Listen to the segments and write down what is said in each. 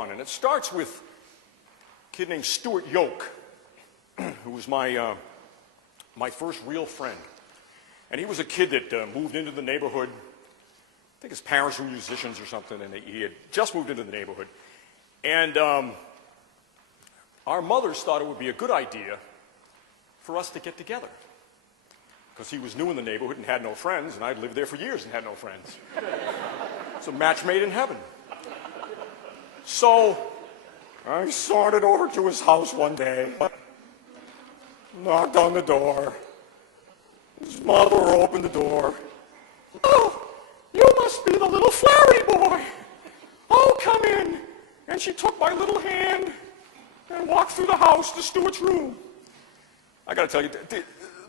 And it starts with a kid named Stuart Yoke, who was my first real friend. And he was a kid that moved into the neighborhood. I think his parents were musicians or something, and he had just moved into the neighborhood. And our mothers thought it would be a good idea for us to get together, because he was new in the neighborhood and had no friends, and I'd lived there for years and had no friends. It's a match made in heaven. So I sauntered over to his house one day, knocked on the door. His mother opened the door. "Oh, you must be the little Flaherty boy. Oh, come in." And she took my little hand and walked through the house to Stuart's room. I got to tell you,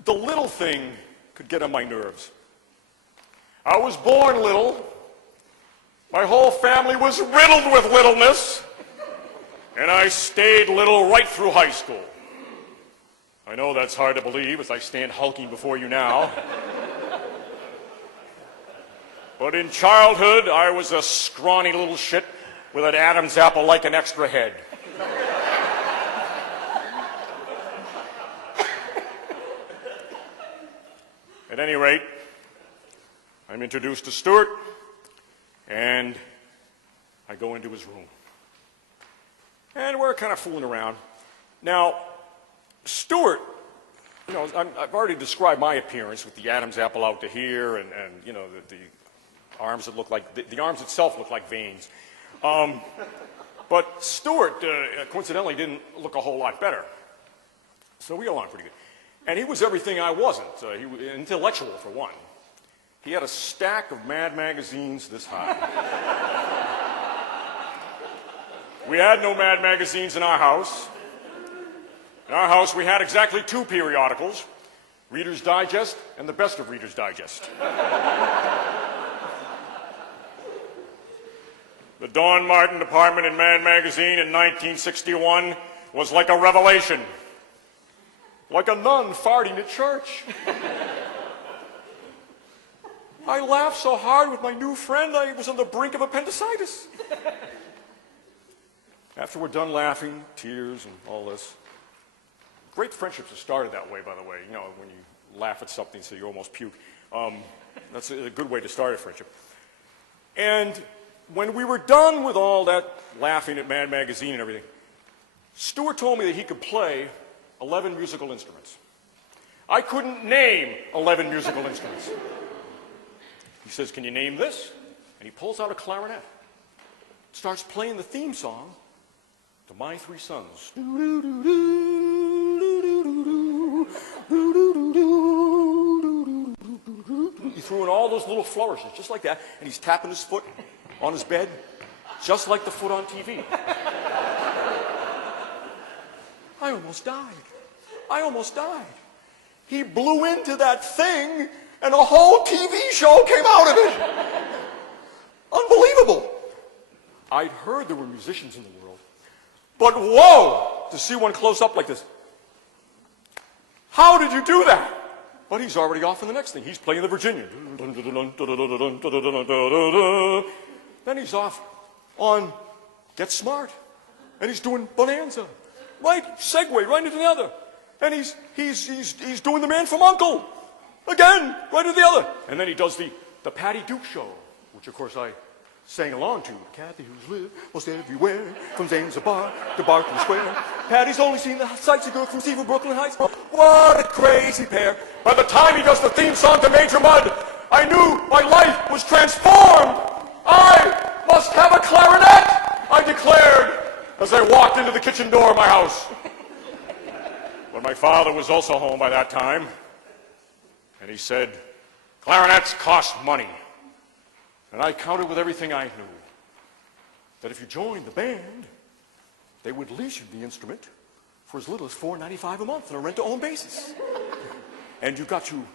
the little thing could get on my nerves. I was born little. My whole family was riddled with littleness, and I stayed little right through high school. I know that's hard to believe as I stand hulking before you now. But in childhood, I was a scrawny little shit with an Adam's apple like an extra head. At any rate, I'm introduced to Stuart, and I go into his room. And we're kind of fooling around. Now, Stuart, you know, I've already described my appearance with the Adam's apple out to here, and you know, the arms that look like, the arms itself look like veins. But Stuart, coincidentally, didn't look a whole lot better. So we got along pretty good. And he was everything I wasn't. He was intellectual, for one. He had a stack of Mad magazines this high. We had no Mad magazines in our house. In our house, we had exactly two periodicals, Reader's Digest and the Best of Reader's Digest. The Don Martin department in Mad magazine in 1961 was like a revelation, like a nun farting at church. I laughed so hard with my new friend, I was on the brink of appendicitis. After we're done laughing, tears and all this, great friendships have started that way, by the way. You know, when you laugh at something so you almost puke. That's a good way to start a friendship. And when we were done with all that laughing at Mad Magazine and everything, Stuart told me that he could play 11 musical instruments. I couldn't name 11 musical instruments. He says, "Can you name this?" And he pulls out a clarinet, starts playing the theme song to My Three Sons. He threw in all those little flourishes, just like that, and he's tapping his foot on his bed, just like the foot on TV. I almost died. I almost died. He blew into that thing, and a whole TV show came out of it. Unbelievable. I'd heard there were musicians in the world, but whoa, to see one close up like this. How did you do that? But he's already off in the next thing. He's playing the Virginia. Then he's off on Get Smart, and he's doing Bonanza. Right, segue right into the other. And he's doing The Man from U.N.C.L.E. Again, right into the other. And then he does the Patty Duke Show, which of course I sang along to. Kathy, who's lived most everywhere, from Zanzibar to Berkeley Square. Patty's only seen the sights of girls from Steve Brooklyn Heights. What a crazy pair. By the time he does the theme song to Major Mudd, I knew my life was transformed. I must have a clarinet, I declared as I walked into the kitchen door of my house. But my father was also home by that time, and he said, "Clarinets cost money." And I counted with everything I knew that if you joined the band, they would lease you the instrument for as little as $4.95 a month on a rent-to-own basis. And you got to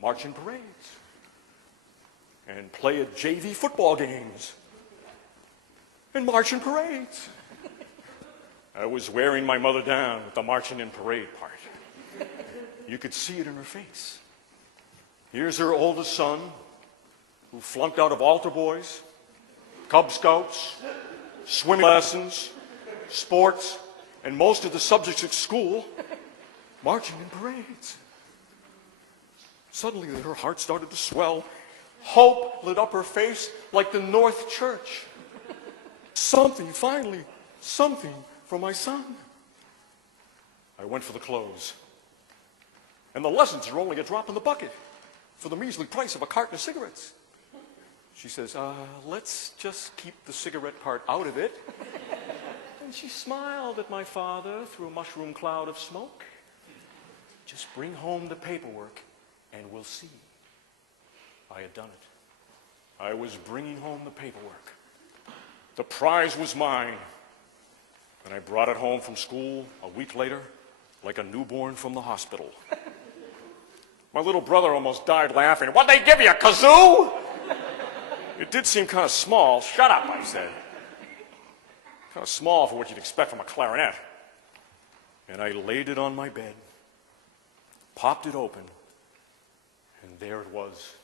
march in parades and play at JV football games and march in parades. I was wearing my mother down with the marching in parade part. You could see it in her face. Here's her oldest son, who flunked out of altar boys, Cub Scouts, swimming lessons, sports, and most of the subjects at school, marching in parades. Suddenly, her heart started to swell. Hope lit up her face like the North Church. Something, finally, something for my son. I went for the clothes. And the lessons are only a drop in the bucket for the measly price of a carton of cigarettes. She says, let's just keep the cigarette part out of it. And she smiled at my father through a mushroom cloud of smoke. Just bring home the paperwork and we'll see. I had done it. I was bringing home the paperwork. The prize was mine. And I brought it home from school a week later like a newborn from the hospital. My little brother almost died laughing. What'd they give you, a kazoo? It did seem kind of small. Shut up, I said. Kind of small for what you'd expect from a clarinet. And I laid it on my bed, popped it open, and there it was.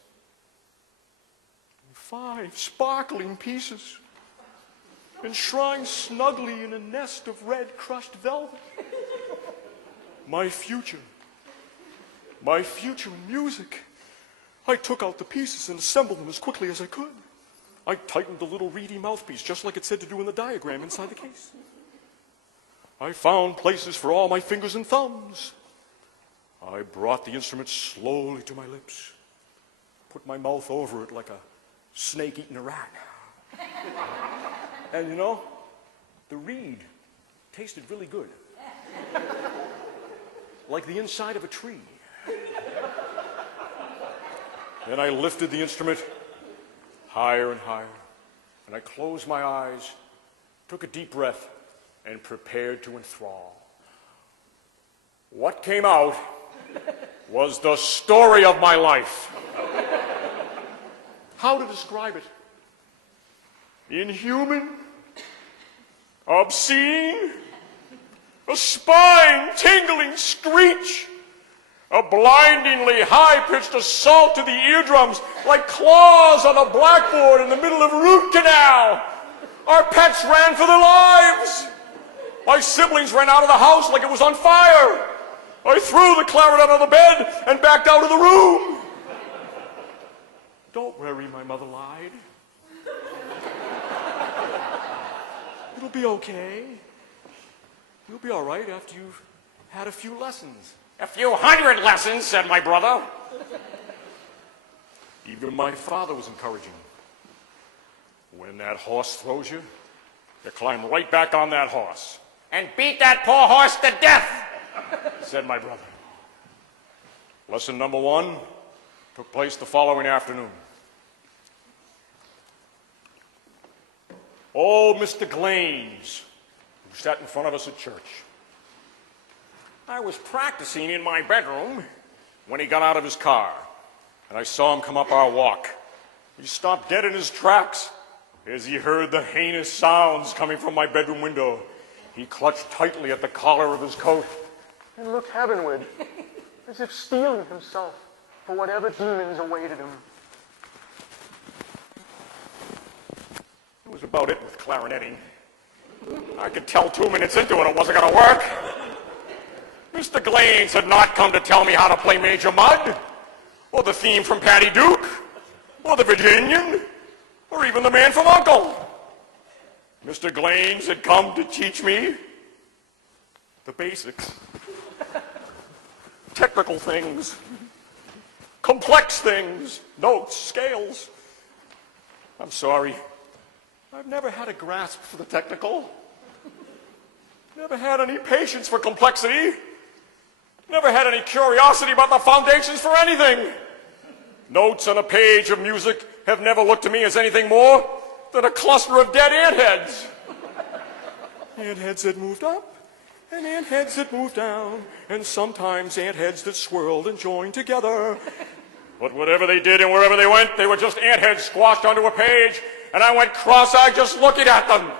5 sparkling pieces, enshrined snugly in a nest of red crushed velvet. My future music. I took out the pieces and assembled them as quickly as I could. I tightened the little reedy mouthpiece just like it said to do in the diagram inside the case. I found places for all my fingers and thumbs. I brought the instrument slowly to my lips, put my mouth over it like a snake eating a rat. And you know, the reed tasted really good. Like the inside of a tree. Then I lifted the instrument higher and higher, and I closed my eyes, took a deep breath, and prepared to enthrall. What came out was the story of my life. How to describe it? Inhuman, obscene, a spine-tingling screech, a blindingly high-pitched assault to the eardrums like claws on a blackboard in the middle of a root canal. Our pets ran for their lives. My siblings ran out of the house like it was on fire. I threw the clarinet on the bed and backed out of the room. Don't worry, my mother lied. It'll be okay. You'll be all right after you've had a few lessons. A few hundred lessons, said my brother. Even my father was encouraging. When that horse throws you, you climb right back on that horse. And beat that poor horse to death, said my brother. Lesson number 1 took place the following afternoon. Old Mr. Glaines, who sat in front of us at church. I was practicing in my bedroom when he got out of his car, and I saw him come up our walk. He stopped dead in his tracks as he heard the heinous sounds coming from my bedroom window. He clutched tightly at the collar of his coat and looked heavenward, as if steeling himself for whatever demons awaited him. That was about it with clarinetting. I could tell 2 minutes into it wasn't going to work. Mr. Glaines had not come to tell me how to play Major Mudd, or the theme from Patty Duke, or the Virginian, or even the Man from U.N.C.L.E. Mr. Glaines had come to teach me the basics. Technical things, complex things, notes, scales. I'm sorry. I've never had a grasp for the technical. Never had any patience for complexity. Never had any curiosity about the foundations for anything. Notes on a page of music have never looked to me as anything more than a cluster of dead ant heads. Ant heads that moved up, and ant heads that moved down, and sometimes ant heads that swirled and joined together. But whatever they did and wherever they went, they were just ant heads squashed onto a page, and I went cross-eyed just looking at them.